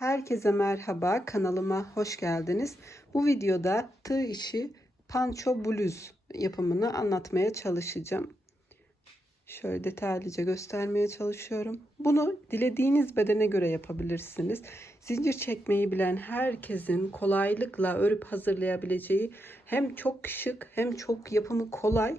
Herkese merhaba, kanalıma hoş geldiniz. Bu videoda tığ işi panço bluz yapımını anlatmaya çalışacağım. Şöyle detaylıca göstermeye çalışıyorum. Bunu dilediğiniz bedene göre yapabilirsiniz. Zincir çekmeyi bilen herkesin kolaylıkla örüp hazırlayabileceği hem çok şık hem çok yapımı kolay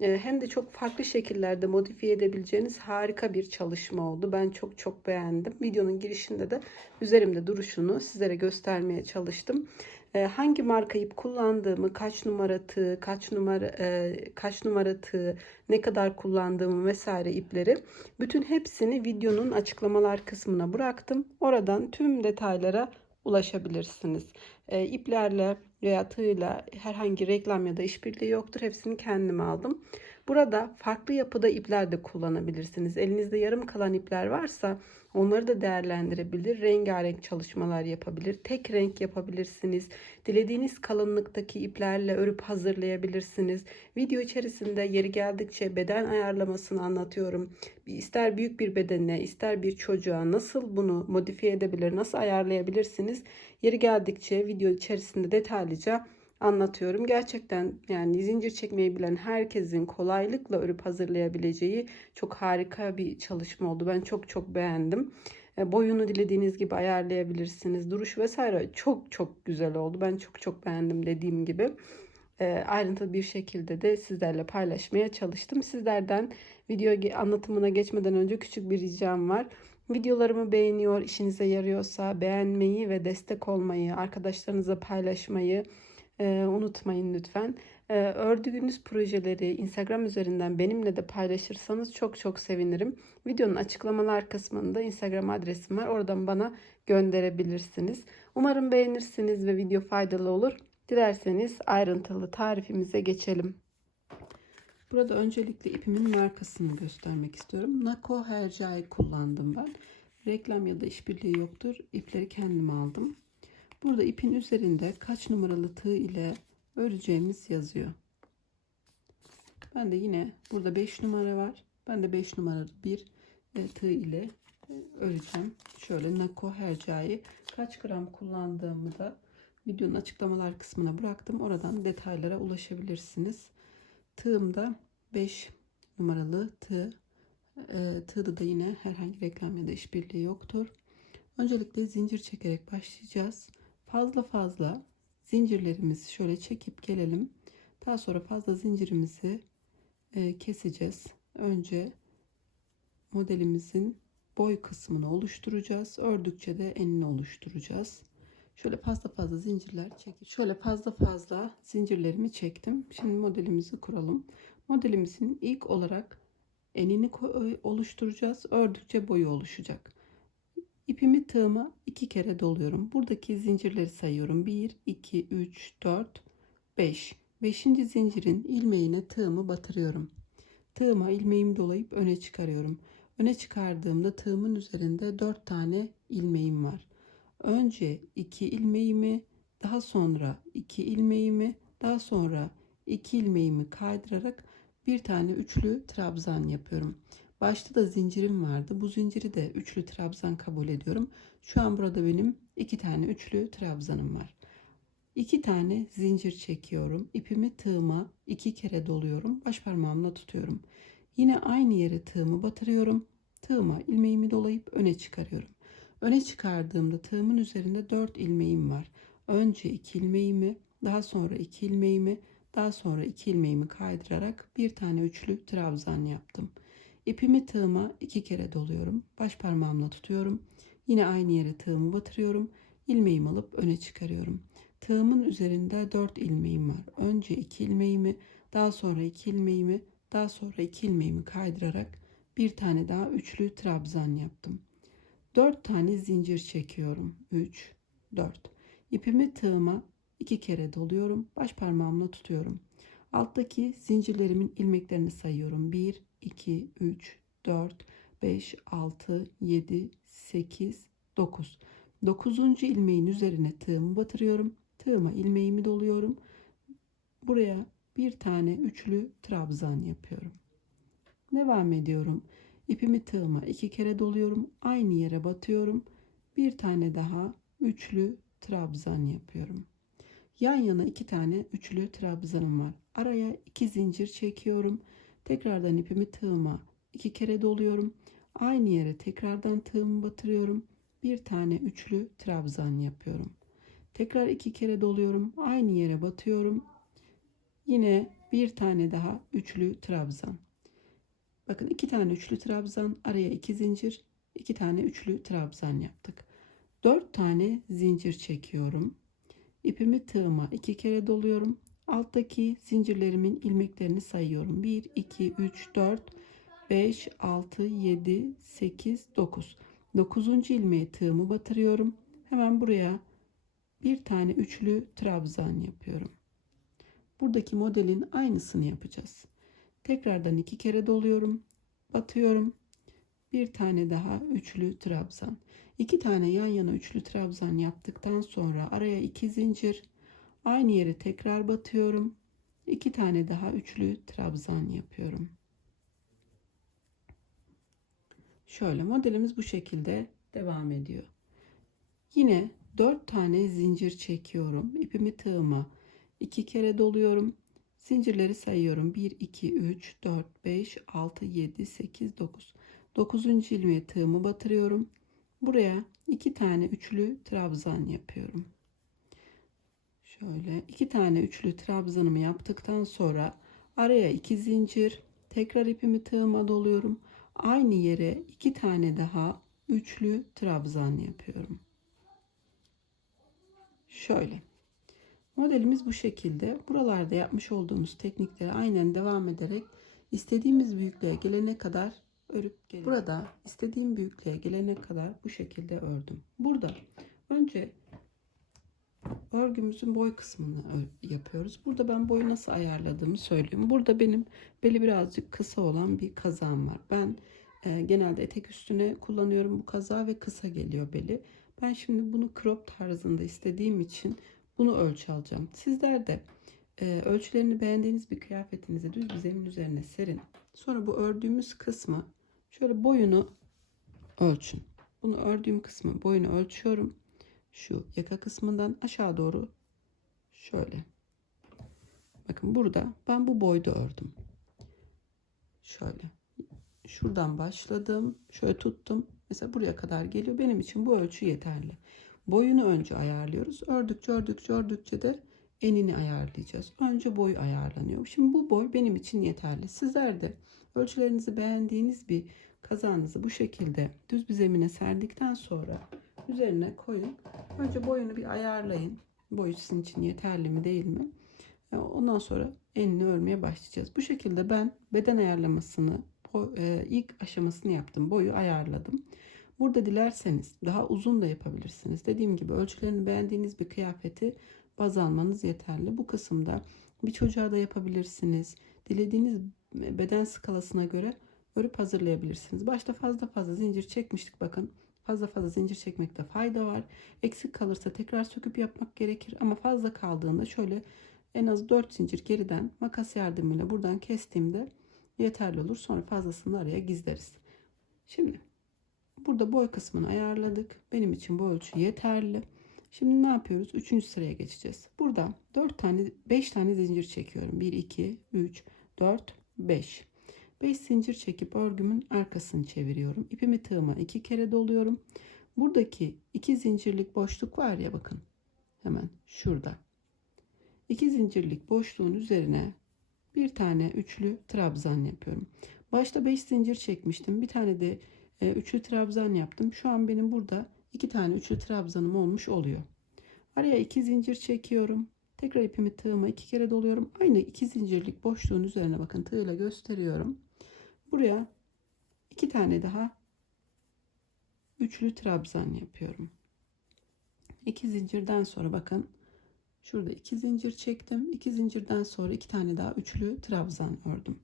hem de çok farklı şekillerde modifiye edebileceğiniz harika bir çalışma oldu. Ben çok çok beğendim. Videonun girişinde de üzerimde duruşunu sizlere göstermeye çalıştım. E, hangi marka kullandığımı, kaç numara tığ, kaç numara e, kaç numara tığ, ne kadar kullandığımı vesaire ipleri bütün hepsini videonun açıklamalar kısmına bıraktım. Oradan tüm detaylara ulaşabilirsiniz. E, iplerle veya tığla herhangi reklam ya da işbirliği yoktur. Hepsini kendim aldım. Burada farklı yapıda ipler de kullanabilirsiniz. Elinizde yarım kalan ipler varsa onları da değerlendirebilir. Rengarenk çalışmalar yapabilir. Tek renk yapabilirsiniz. Dilediğiniz kalınlıktaki iplerle örüp hazırlayabilirsiniz. Video içerisinde yeri geldikçe beden ayarlamasını anlatıyorum. İster büyük bir bedene, ister bir çocuğa nasıl bunu modifiye edebilir, nasıl ayarlayabilirsiniz? Yeri geldikçe video içerisinde detaylıca anlatıyorum. Gerçekten yani zincir çekmeyi bilen herkesin kolaylıkla örüp hazırlayabileceği çok harika bir çalışma oldu. Ben çok çok beğendim. E, boyunu dilediğiniz gibi ayarlayabilirsiniz. Duruş vesaire çok çok güzel oldu. Ben çok çok beğendim dediğim gibi. E, ayrıntılı bir şekilde de sizlerle paylaşmaya çalıştım. Sizlerden video anlatımına geçmeden önce küçük bir ricam var. Videolarımı beğeniyor, işinize yarıyorsa beğenmeyi ve destek olmayı, arkadaşlarınıza paylaşmayı, e, unutmayın lütfen. E, ördüğünüz projeleri Instagram üzerinden benimle de paylaşırsanız çok çok sevinirim. Videonun açıklamalar kısmında Instagram adresim var. Oradan bana gönderebilirsiniz. Umarım beğenirsiniz ve video faydalı olur. Dilerseniz ayrıntılı tarifimize geçelim. Burada öncelikle ipimin markasını göstermek istiyorum. Nako Hercai kullandım ben. Reklam ya da işbirliği yoktur. İpleri kendim aldım. Burada ipin üzerinde kaç numaralı tığ ile öreceğimiz yazıyor. Ben de yine burada 5 numara var. Ben de 5 numaralı bir e, tığ ile e, öreceğim. Şöyle Nako Hercai kaç gram kullandığımı da videonun açıklamalar kısmına bıraktım. Oradan detaylara ulaşabilirsiniz. Tığımda 5 numaralı tığ. E, tığda da yine herhangi reklam ya da işbirliği yoktur. Öncelikle zincir çekerek başlayacağız fazla fazla zincirlerimizi şöyle çekip gelelim. Daha sonra fazla zincirimizi e, keseceğiz. Önce modelimizin boy kısmını oluşturacağız. Ördükçe de enini oluşturacağız. Şöyle fazla fazla zincirler çekip şöyle fazla fazla zincirlerimi çektim. Şimdi modelimizi kuralım. Modelimizin ilk olarak enini oluşturacağız. Ördükçe boyu oluşacak. İpimi tığıma iki kere doluyorum. Buradaki zincirleri sayıyorum. 1, 2, 3, 4, 5. Beşinci zincirin ilmeğine tığımı batırıyorum. Tığıma ilmeğimi dolayıp öne çıkarıyorum. Öne çıkardığımda tığımın üzerinde 4 tane ilmeğim var. Önce 2 ilmeğimi, daha sonra 2 ilmeğimi, daha sonra 2 ilmeğimi kaydırarak bir tane üçlü trabzan yapıyorum. Başta da zincirim vardı. Bu zinciri de üçlü trabzan kabul ediyorum. Şu an burada benim iki tane üçlü trabzanım var. İki tane zincir çekiyorum. İpimi tığıma iki kere doluyorum. Baş parmağımla tutuyorum. Yine aynı yere tığımı batırıyorum. Tığıma ilmeğimi dolayıp öne çıkarıyorum. Öne çıkardığımda tığımın üzerinde 4 ilmeğim var. Önce 2 ilmeğimi, daha sonra 2 ilmeğimi, daha sonra 2 ilmeğimi kaydırarak bir tane üçlü trabzan yaptım. İpimi tığıma iki kere doluyorum. Baş parmağımla tutuyorum. Yine aynı yere tığımı batırıyorum. İlmeğimi alıp öne çıkarıyorum. Tığımın üzerinde 4 ilmeğim var. Önce 2 ilmeğimi, daha sonra 2 ilmeğimi, daha sonra 2 ilmeğimi kaydırarak bir tane daha üçlü trabzan yaptım. 4 tane zincir çekiyorum. 3 4. İpimi tığıma iki kere doluyorum. Baş parmağımla tutuyorum. Alttaki zincirlerimin ilmeklerini sayıyorum. 1 2, 3, 4, 5, 6, 7, 8, 9. 9. ilmeğin üzerine tığımı batırıyorum. Tığıma ilmeğimi doluyorum. Buraya bir tane üçlü trabzan yapıyorum. Devam ediyorum. İpimi tığıma iki kere doluyorum. Aynı yere batıyorum. Bir tane daha üçlü trabzan yapıyorum. Yan yana iki tane üçlü trabzanım var. Araya iki zincir çekiyorum. Tekrardan ipimi tığıma iki kere doluyorum. Aynı yere tekrardan tığımı batırıyorum. Bir tane üçlü trabzan yapıyorum. Tekrar iki kere doluyorum. Aynı yere batıyorum. Yine bir tane daha üçlü trabzan. Bakın iki tane üçlü trabzan, araya iki zincir, iki tane üçlü trabzan yaptık. Dört tane zincir çekiyorum. İpimi tığıma iki kere doluyorum. Alttaki zincirlerimin ilmeklerini sayıyorum. 1, 2, 3, 4, 5, 6, 7, 8, 9. 9. ilmeğe tığımı batırıyorum. Hemen buraya bir tane üçlü trabzan yapıyorum. Buradaki modelin aynısını yapacağız. Tekrardan iki kere doluyorum. Batıyorum. Bir tane daha üçlü trabzan. İki tane yan yana üçlü trabzan yaptıktan sonra araya iki zincir. Aynı yere tekrar batıyorum. İki tane daha üçlü trabzan yapıyorum. Şöyle modelimiz bu şekilde devam ediyor. Yine 4 tane zincir çekiyorum. İpimi tığıma iki kere doluyorum. Zincirleri sayıyorum. 1, 2, 3, 4, 5, 6, 7, 8, 9. 9. ilmeğe tığımı batırıyorum. Buraya iki tane üçlü trabzan yapıyorum. Şöyle iki tane üçlü trabzanımı yaptıktan sonra araya iki zincir tekrar ipimi tığıma doluyorum. Aynı yere iki tane daha üçlü trabzan yapıyorum. Şöyle. Modelimiz bu şekilde. Buralarda yapmış olduğumuz teknikleri aynen devam ederek istediğimiz büyüklüğe gelene kadar örüp geliyorum. Burada istediğim büyüklüğe gelene kadar bu şekilde ördüm. Burada önce örgümüzün boy kısmını yapıyoruz. Burada ben boyu nasıl ayarladığımı söylüyorum. Burada benim beli birazcık kısa olan bir kazağım var. Ben e, genelde etek üstüne kullanıyorum bu kazağı ve kısa geliyor beli. Ben şimdi bunu crop tarzında istediğim için bunu ölçü alacağım. Sizler de e, ölçülerini beğendiğiniz bir kıyafetinizi düz bir zemin üzerine serin. Sonra bu ördüğümüz kısmı şöyle boyunu ölçün. Bunu ördüğüm kısmı boyunu ölçüyorum. Şu yaka kısmından aşağı doğru şöyle. Bakın burada ben bu boyda ördüm. Şöyle. Şuradan başladım. Şöyle tuttum. Mesela buraya kadar geliyor. Benim için bu ölçü yeterli. Boyunu önce ayarlıyoruz. Ördükçe ördükçe ördükçe de enini ayarlayacağız. Önce boy ayarlanıyor. Şimdi bu boy benim için yeterli. Sizler de ölçülerinizi beğendiğiniz bir kazanızı bu şekilde düz bir zemine serdikten sonra üzerine koyun. Önce boyunu bir ayarlayın. Boyu sizin için yeterli mi değil mi? E, ondan sonra enini örmeye başlayacağız. Bu şekilde ben beden ayarlamasını e, ilk aşamasını yaptım. Boyu ayarladım. Burada dilerseniz daha uzun da yapabilirsiniz. Dediğim gibi ölçülerini beğendiğiniz bir kıyafeti baz almanız yeterli. Bu kısımda bir çocuğa da yapabilirsiniz. Dilediğiniz beden skalasına göre örüp hazırlayabilirsiniz. Başta fazla fazla zincir çekmiştik bakın. Fazla fazla zincir çekmekte fayda var. Eksik kalırsa tekrar söküp yapmak gerekir. Ama fazla kaldığında şöyle en az 4 zincir geriden makas yardımıyla buradan kestiğimde yeterli olur. Sonra fazlasını araya gizleriz. Şimdi burada boy kısmını ayarladık. Benim için bu ölçü yeterli. Şimdi ne yapıyoruz? Üçüncü sıraya geçeceğiz. Burada 4 tane 5 tane zincir çekiyorum. 1 2 3 4 5. 5 zincir çekip örgümün arkasını çeviriyorum. İpimi tığıma iki kere doluyorum. Buradaki iki zincirlik boşluk var ya bakın. Hemen şurada. İki zincirlik boşluğun üzerine bir tane üçlü trabzan yapıyorum. Başta 5 zincir çekmiştim. Bir tane de e, üçlü trabzan yaptım. Şu an benim burada iki tane üçlü trabzanım olmuş oluyor. Araya iki zincir çekiyorum. Tekrar ipimi tığıma iki kere doluyorum. Aynı iki zincirlik boşluğun üzerine bakın tığla gösteriyorum. Buraya iki tane daha üçlü trabzan yapıyorum. İki zincirden sonra bakın şurada iki zincir çektim. İki zincirden sonra iki tane daha üçlü trabzan ördüm.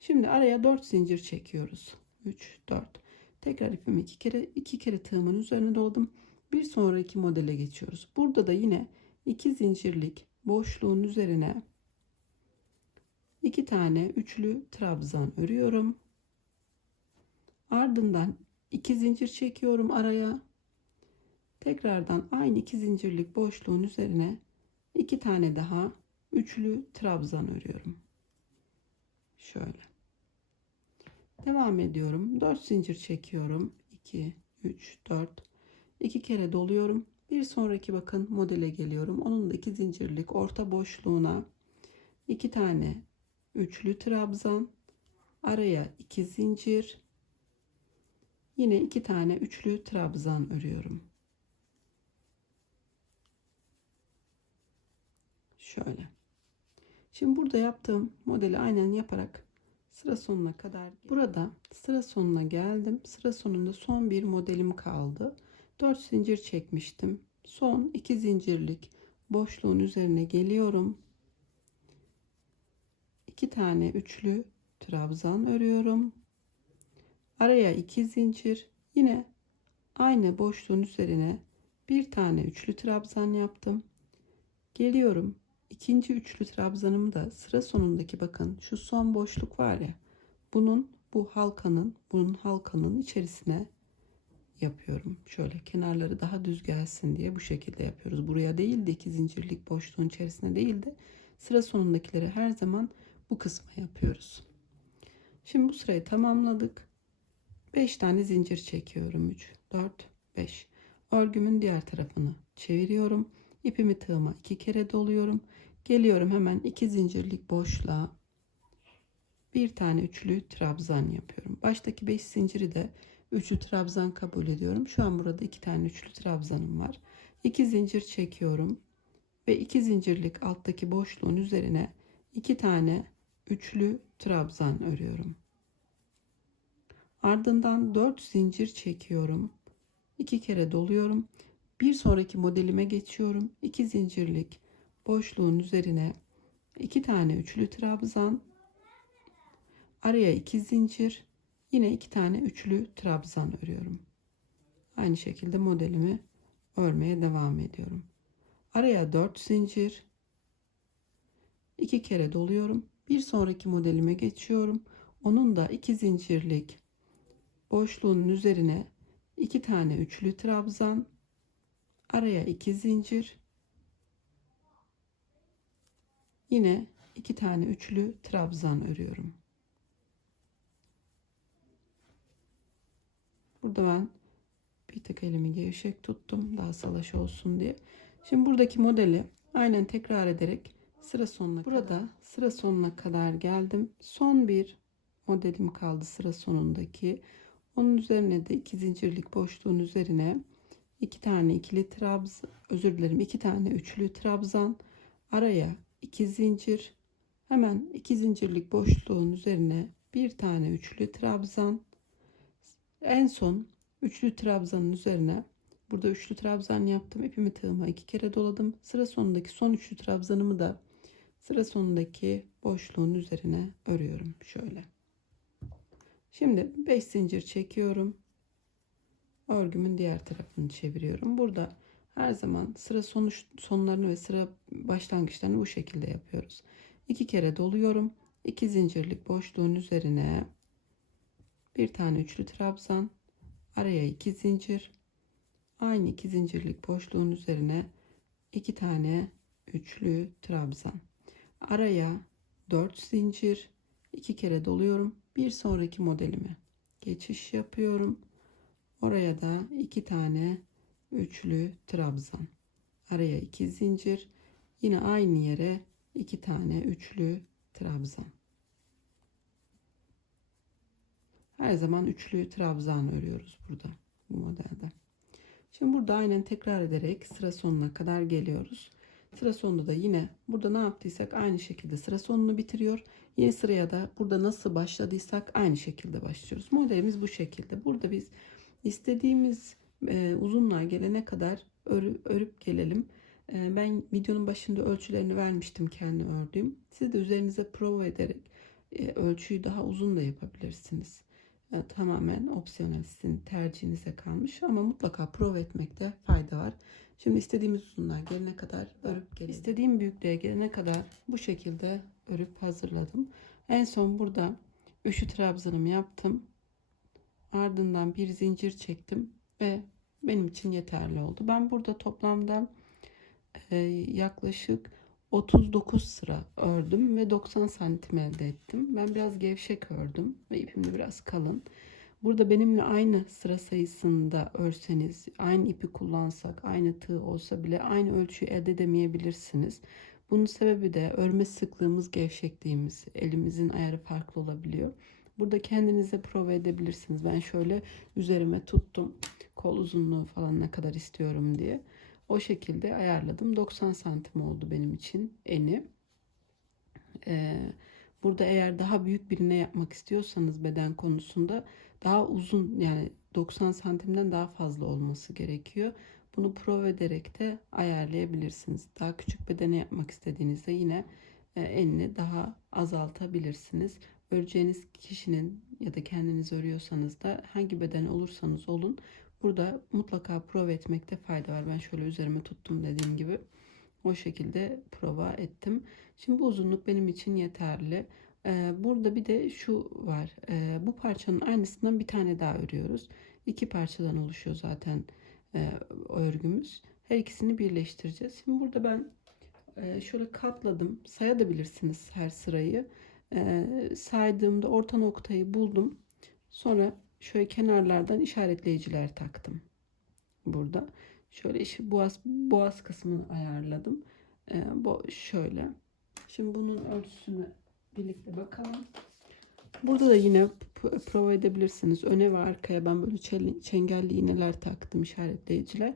Şimdi araya dört zincir çekiyoruz. 3 4 Tekrar ipimi iki kere iki kere tığımın üzerine doladım. Bir sonraki modele geçiyoruz. Burada da yine iki zincirlik boşluğun üzerine iki tane üçlü trabzan örüyorum. Ardından iki zincir çekiyorum araya. Tekrardan aynı iki zincirlik boşluğun üzerine iki tane daha üçlü trabzan örüyorum. Şöyle. Devam ediyorum. 4 zincir çekiyorum. 2, 3, 4. 2 kere doluyorum. Bir sonraki bakın modele geliyorum. Onun da iki zincirlik orta boşluğuna iki tane üçlü trabzan. Araya iki zincir. Yine iki tane üçlü trabzan örüyorum. Şöyle. Şimdi burada yaptığım modeli aynen yaparak sıra sonuna kadar burada sıra sonuna geldim. Sıra sonunda son bir modelim kaldı. 4 zincir çekmiştim. Son 2 zincirlik boşluğun üzerine geliyorum. 2 tane üçlü trabzan örüyorum. Araya 2 zincir. Yine aynı boşluğun üzerine bir tane üçlü trabzan yaptım. Geliyorum. İkinci üçlü trabzanımı da sıra sonundaki bakın şu son boşluk var ya bunun bu halkanın bunun halkanın içerisine yapıyorum. Şöyle kenarları daha düz gelsin diye bu şekilde yapıyoruz. Buraya değil de iki zincirlik boşluğun içerisine değil de sıra sonundakileri her zaman bu kısma yapıyoruz. Şimdi bu sırayı tamamladık. 5 tane zincir çekiyorum. 3, 4, 5. Örgümün diğer tarafını çeviriyorum. İpimi tığıma iki kere doluyorum. Geliyorum hemen iki zincirlik boşluğa bir tane üçlü trabzan yapıyorum. Baştaki 5 zinciri de üçlü trabzan kabul ediyorum. Şu an burada iki tane üçlü trabzanım var. 2 zincir çekiyorum ve iki zincirlik alttaki boşluğun üzerine iki tane üçlü trabzan örüyorum. Ardından 4 zincir çekiyorum. 2 kere doluyorum. Bir sonraki modelime geçiyorum. 2 zincirlik boşluğun üzerine iki tane üçlü trabzan araya iki zincir yine iki tane üçlü trabzan örüyorum aynı şekilde modelimi örmeye devam ediyorum araya 4 zincir iki kere doluyorum bir sonraki modelime geçiyorum onun da iki zincirlik boşluğun üzerine iki tane üçlü trabzan araya iki zincir Yine iki tane üçlü trabzan örüyorum. Burada ben bir tık elimi gevşek tuttum daha salaş olsun diye. Şimdi buradaki modeli aynen tekrar ederek sıra sonuna burada kadar. sıra sonuna kadar geldim. Son bir modelim kaldı sıra sonundaki. Onun üzerine de iki zincirlik boşluğun üzerine iki tane ikili trabzan özür dilerim iki tane üçlü trabzan araya 2 zincir hemen 2 zincirlik boşluğun üzerine bir tane üçlü trabzan en son üçlü trabzanın üzerine burada üçlü trabzan yaptım ipimi tığıma iki kere doladım sıra sonundaki son üçlü trabzanımı da sıra sonundaki boşluğun üzerine örüyorum şöyle şimdi 5 zincir çekiyorum örgümün diğer tarafını çeviriyorum burada her zaman sıra sonuç sonlarını ve sıra başlangıçlarını bu şekilde yapıyoruz. İki kere doluyorum. İki zincirlik boşluğun üzerine bir tane üçlü trabzan, araya iki zincir, aynı iki zincirlik boşluğun üzerine iki tane üçlü trabzan. Araya dört zincir, iki kere doluyorum. Bir sonraki modelime geçiş yapıyorum. Oraya da iki tane üçlü trabzan araya iki zincir yine aynı yere iki tane üçlü trabzan her zaman üçlü trabzan örüyoruz burada bu modelde şimdi burada aynen tekrar ederek sıra sonuna kadar geliyoruz sıra sonunda da yine burada ne yaptıysak aynı şekilde sıra sonunu bitiriyor yeni sıraya da burada nasıl başladıysak aynı şekilde başlıyoruz modelimiz bu şekilde burada biz istediğimiz e, uzunluğa gelene kadar örü, örüp gelelim. E, ben videonun başında ölçülerini vermiştim kendi ördüğüm. Siz de üzerinize prova ederek e, ölçüyü daha uzun da yapabilirsiniz. E, tamamen opsiyonel sizin tercihinize kalmış ama mutlaka prova etmekte fayda var. Şimdi istediğimiz uzunluğa gelene kadar örüp gelelim. İstediğim büyüklüğe gelene kadar bu şekilde örüp hazırladım. En son burada üçlü trabzanımı yaptım. Ardından bir zincir çektim ve benim için yeterli oldu. Ben burada toplamda e, yaklaşık 39 sıra ördüm ve 90 santim elde ettim. Ben biraz gevşek ördüm ve ipim de biraz kalın. Burada benimle aynı sıra sayısında örseniz, aynı ipi kullansak, aynı tığ olsa bile aynı ölçüyü elde edemeyebilirsiniz. Bunun sebebi de örme sıklığımız, gevşekliğimiz, elimizin ayarı farklı olabiliyor. Burada kendinize prova edebilirsiniz. Ben şöyle üzerime tuttum. Kol uzunluğu falan ne kadar istiyorum diye. O şekilde ayarladım. 90 santim oldu benim için eni. Ee, burada eğer daha büyük birine yapmak istiyorsanız beden konusunda daha uzun yani 90 santimden daha fazla olması gerekiyor. Bunu prova ederek de ayarlayabilirsiniz. Daha küçük bedene yapmak istediğinizde yine enini daha azaltabilirsiniz. Öreceğiniz kişinin ya da kendiniz örüyorsanız da hangi beden olursanız olun burada mutlaka prova etmekte fayda var. Ben şöyle üzerime tuttum dediğim gibi. O şekilde prova ettim. Şimdi bu uzunluk benim için yeterli. Burada bir de şu var. Bu parçanın aynısından bir tane daha örüyoruz. İki parçadan oluşuyor zaten örgümüz. Her ikisini birleştireceğiz. Şimdi burada ben şöyle katladım. Sayabilirsiniz her sırayı. Saydığımda orta noktayı buldum. Sonra şöyle kenarlardan işaretleyiciler taktım. Burada. Şöyle işi boğaz, boğaz kısmını ayarladım. Bu şöyle. Şimdi bunun ölçüsünü birlikte bakalım. Burada da yine prova edebilirsiniz. Öne ve arkaya ben böyle çengelli iğneler taktım işaretleyiciler.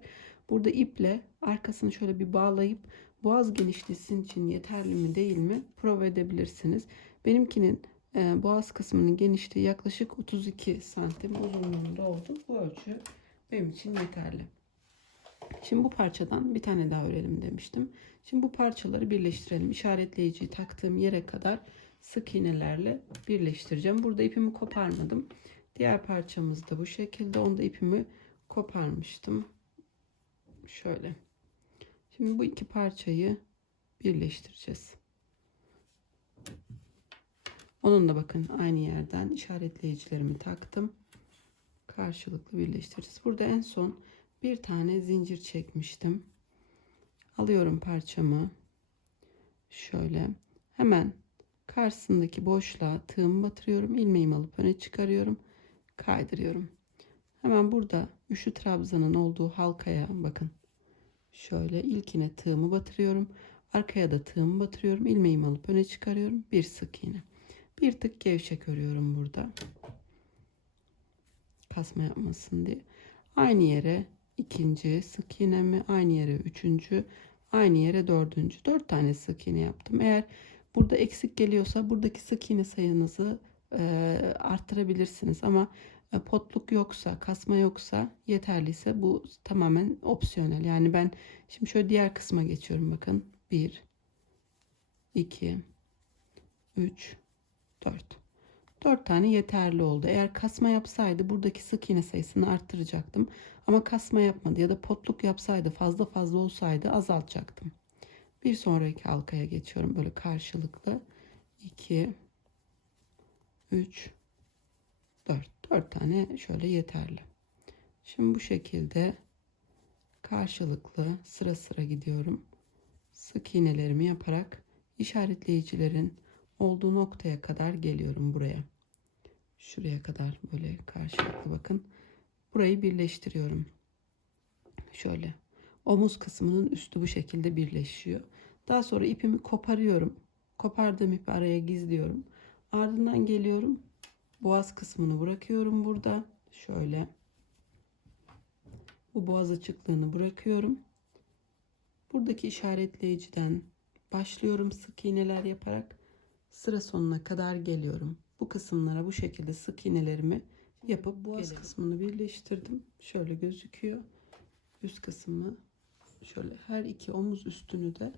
Burada iple arkasını şöyle bir bağlayıp boğaz genişliği sizin için yeterli mi değil mi prova edebilirsiniz. Benimkinin e, boğaz kısmının genişliği yaklaşık 32 santim uzunluğunda oldu. Bu ölçü benim için yeterli. Şimdi bu parçadan bir tane daha örelim demiştim. Şimdi bu parçaları birleştirelim. İşaretleyiciyi taktığım yere kadar sık iğnelerle birleştireceğim. Burada ipimi koparmadım. Diğer parçamız da bu şekilde. Onda ipimi koparmıştım. Şöyle. Şimdi bu iki parçayı birleştireceğiz. Onun da bakın aynı yerden işaretleyicilerimi taktım. Karşılıklı birleştireceğiz. Burada en son bir tane zincir çekmiştim. Alıyorum parçamı. Şöyle. Hemen karşısındaki boşluğa tığımı batırıyorum. ilmeğimi alıp öne çıkarıyorum. Kaydırıyorum. Hemen burada üçlü trabzanın olduğu halkaya bakın. Şöyle ilkine tığımı batırıyorum. Arkaya da tığımı batırıyorum. ilmeğimi alıp öne çıkarıyorum. Bir sık iğne. Bir tık gevşek örüyorum burada. Kasma yapmasın diye. Aynı yere ikinci sık iğnemi, aynı yere üçüncü, aynı yere dördüncü. Dört tane sık iğne yaptım. Eğer burada eksik geliyorsa buradaki sık iğne sayınızı e, arttırabilirsiniz. Ama e, potluk yoksa, kasma yoksa yeterliyse bu tamamen opsiyonel. Yani ben şimdi şöyle diğer kısma geçiyorum bakın. 1 2 3 4 4 tane yeterli oldu. Eğer kasma yapsaydı buradaki sık iğne sayısını arttıracaktım. Ama kasma yapmadı ya da potluk yapsaydı fazla fazla olsaydı azaltacaktım. Bir sonraki halkaya geçiyorum böyle karşılıklı. 2 3 4 4 tane şöyle yeterli. Şimdi bu şekilde karşılıklı sıra sıra gidiyorum. Sık iğnelerimi yaparak işaretleyicilerin olduğu noktaya kadar geliyorum buraya. Şuraya kadar böyle karşılıklı bakın. Burayı birleştiriyorum. Şöyle. Omuz kısmının üstü bu şekilde birleşiyor. Daha sonra ipimi koparıyorum. Kopardığım ipi araya gizliyorum. Ardından geliyorum. Boğaz kısmını bırakıyorum burada. Şöyle. Bu boğaz açıklığını bırakıyorum. Buradaki işaretleyiciden başlıyorum sık iğneler yaparak sıra sonuna kadar geliyorum. Bu kısımlara bu şekilde sık iğnelerimi yapıp boğaz gelelim. kısmını birleştirdim. Şöyle gözüküyor. Üst kısmı şöyle her iki omuz üstünü de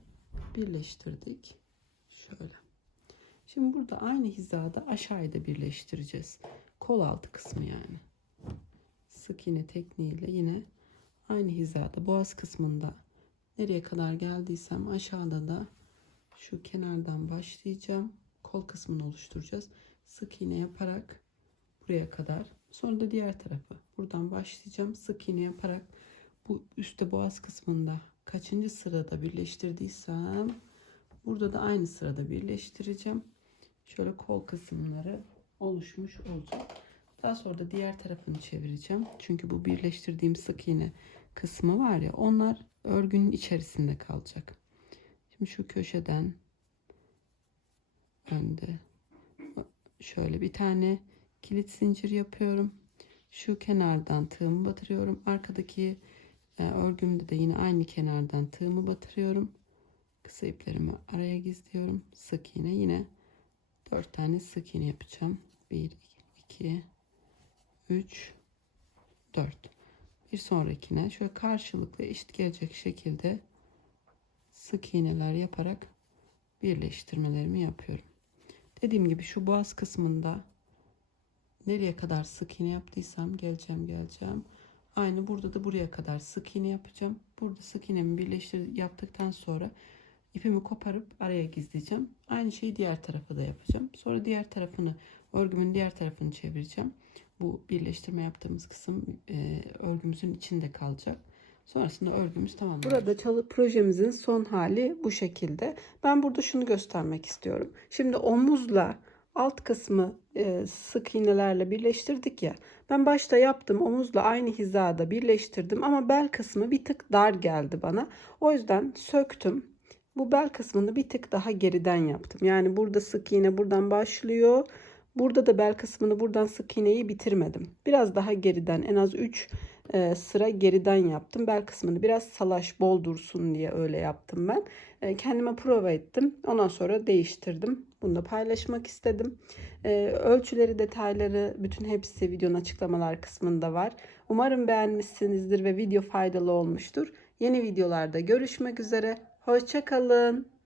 birleştirdik. Şöyle. Şimdi burada aynı hizada aşağıya da birleştireceğiz. Kol altı kısmı yani. Sık iğne tekniğiyle yine aynı hizada boğaz kısmında nereye kadar geldiysem aşağıda da şu kenardan başlayacağım. Kol kısmını oluşturacağız. Sık iğne yaparak buraya kadar. Sonra da diğer tarafı. Buradan başlayacağım. Sık iğne yaparak bu üstte boğaz kısmında kaçıncı sırada birleştirdiysem burada da aynı sırada birleştireceğim. Şöyle kol kısımları oluşmuş olacak. Daha sonra da diğer tarafını çevireceğim. Çünkü bu birleştirdiğim sık iğne kısmı var ya onlar örgünün içerisinde kalacak. Şimdi şu köşeden önde şöyle bir tane kilit zincir yapıyorum. Şu kenardan tığımı batırıyorum. Arkadaki örgümde de yine aynı kenardan tığımı batırıyorum. Kısa iplerimi araya gizliyorum. Sık iğne yine 4 tane sık iğne yapacağım. 1 2 3 4 bir sonrakine şöyle karşılıklı eşit gelecek şekilde sık iğneler yaparak birleştirmelerimi yapıyorum. Dediğim gibi şu boğaz kısmında nereye kadar sık iğne yaptıysam geleceğim geleceğim. Aynı burada da buraya kadar sık iğne yapacağım. Burada sık iğnemi birleştir yaptıktan sonra ipimi koparıp araya gizleyeceğim. Aynı şeyi diğer tarafa da yapacağım. Sonra diğer tarafını örgümün diğer tarafını çevireceğim. Bu birleştirme yaptığımız kısım e, örgümüzün içinde kalacak. Sonrasında örgümüz tamam. Burada çalı projemizin son hali bu şekilde. Ben burada şunu göstermek istiyorum. Şimdi omuzla alt kısmı e, sık iğnelerle birleştirdik ya. Ben başta yaptım omuzla aynı hizada birleştirdim ama bel kısmı bir tık dar geldi bana. O yüzden söktüm. Bu bel kısmını bir tık daha geriden yaptım. Yani burada sık iğne buradan başlıyor. Burada da bel kısmını buradan sık iğneyi bitirmedim. Biraz daha geriden en az 3 e, sıra geriden yaptım. Bel kısmını biraz salaş bol dursun diye öyle yaptım ben. E, kendime prova ettim. Ondan sonra değiştirdim. Bunu da paylaşmak istedim. E, ölçüleri, detayları bütün hepsi videonun açıklamalar kısmında var. Umarım beğenmişsinizdir ve video faydalı olmuştur. Yeni videolarda görüşmek üzere. Hoşçakalın.